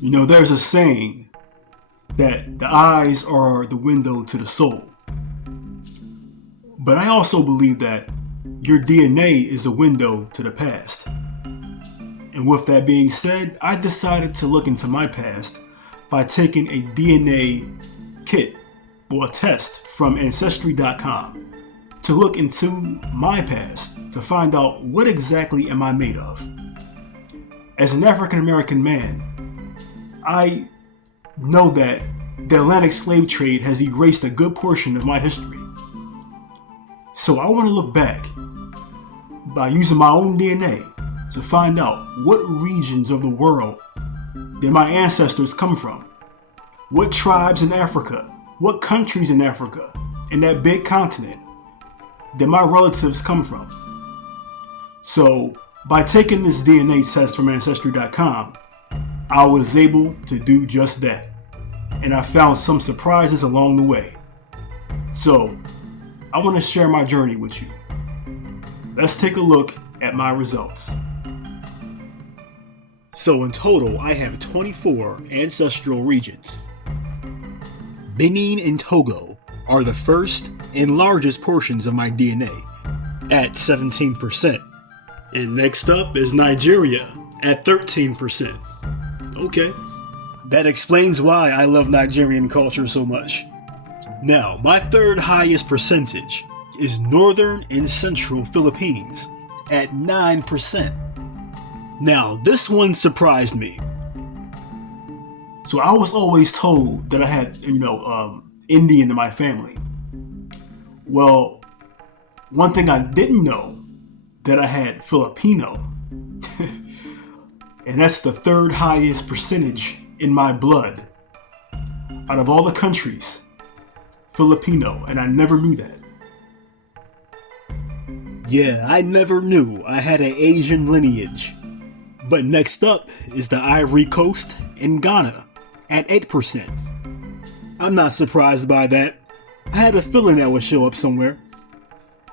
You know, there's a saying that the eyes are the window to the soul. But I also believe that your DNA is a window to the past. And with that being said, I decided to look into my past by taking a DNA kit or a test from ancestry.com to look into my past to find out what exactly am I made of. As an African American man, I know that the Atlantic slave trade has erased a good portion of my history. So I want to look back by using my own DNA to find out what regions of the world did my ancestors come from. What tribes in Africa, what countries in Africa, in that big continent, did my relatives come from? So by taking this DNA test from Ancestry.com, I was able to do just that. And I found some surprises along the way. So I want to share my journey with you. Let's take a look at my results. So in total, I have 24 ancestral regions. Benin and Togo are the first and largest portions of my DNA at 17%. And next up is Nigeria at 13%. Okay, that explains why I love Nigerian culture so much. Now, my third highest percentage is Northern and Central Philippines at 9%. Now, this one surprised me. So I was always told that I had, Indian in my family. Well, one thing I didn't know, that I had Filipino. And that's the third highest percentage in my blood. Out of all the countries, Filipino, and I never knew that. Yeah, I never knew I had an Asian lineage. But next up is the Ivory Coast and Ghana at 8%. I'm not surprised by that. I had a feeling that would show up somewhere.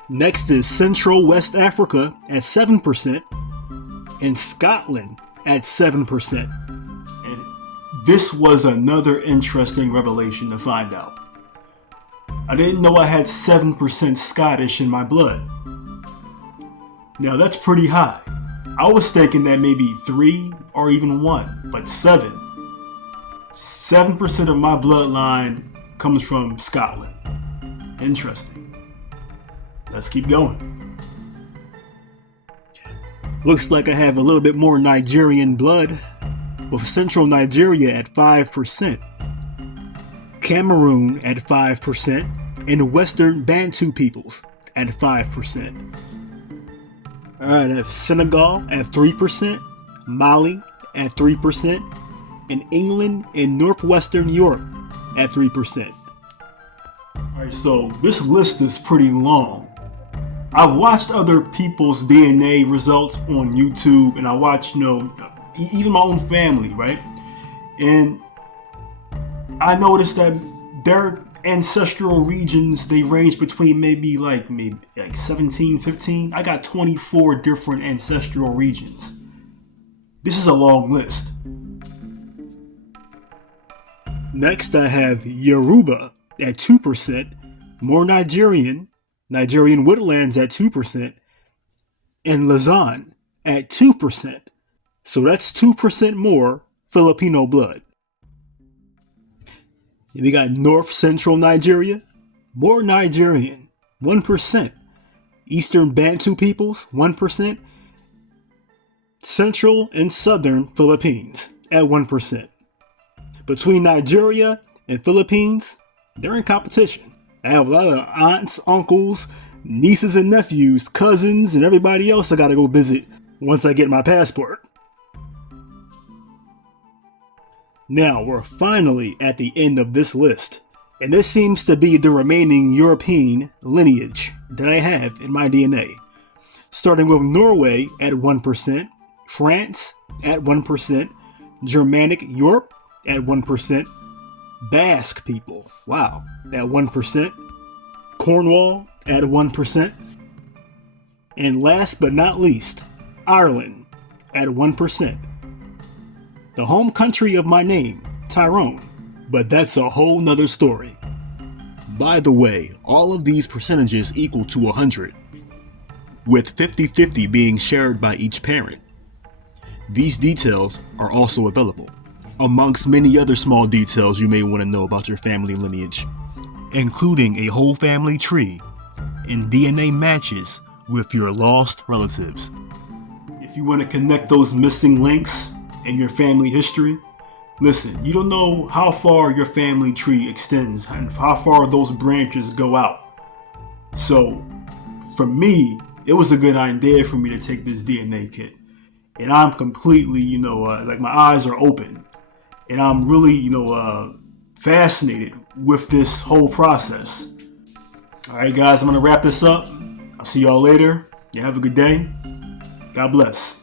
Next is Central West Africa at 7% and Scotland at 7%. And this was another interesting revelation to find out. I didn't know I had 7% Scottish in my blood. Now that's pretty high. I was thinking that maybe 3 or even 1, but 7. 7% of my bloodline comes from Scotland. Interesting. Let's keep going. Looks like I have a little bit more Nigerian blood, with Central Nigeria at 5%, Cameroon at 5%, and Western Bantu peoples at 5%. Alright, I have Senegal at 3%, Mali at 3%, and England and Northwestern Europe at 3%. Alright, so this list is pretty long. I've watched other people's DNA results on YouTube, and I watch, even my own family, right? And I noticed that their ancestral regions, they range between maybe like 17, 15. I got 24 different ancestral regions. This is a long list. Next, I have Yoruba at 2%, more Nigerian woodlands at 2%, and Luzon at 2%. So that's 2% more Filipino blood. And we got North Central Nigeria, more Nigerian, 1%. Eastern Bantu peoples, 1%. Central and Southern Philippines at 1%. Between Nigeria and Philippines, they're in competition. I have a lot of aunts, uncles, nieces and nephews, cousins, and everybody else I gotta go visit once I get my passport. Now we're finally at the end of this list, and this seems to be the remaining European lineage that I have in my DNA. Starting with Norway at 1%, France at 1%, Germanic Europe at 1%, Basque people, wow, at 1%, Cornwall at 1%, and last but not least, Ireland at 1%. the home country of my name, Tyrone. But that's a whole nother story. By the way, all of these percentages equal to 100, with 50-50 being shared by each parent. These details are also available, amongst many other small details you may want to know about your family lineage, including a whole family tree and DNA matches with your lost relatives. If you want to connect those missing links in your family history, listen, you don't know how far your family tree extends and how far those branches go out. So, for me, it was a good idea for me to take this DNA kit. And I'm completely, like my eyes are open. And I'm really, fascinated with this whole process. Alright guys, I'm going to wrap this up. I'll see y'all later. You have a good day. God bless.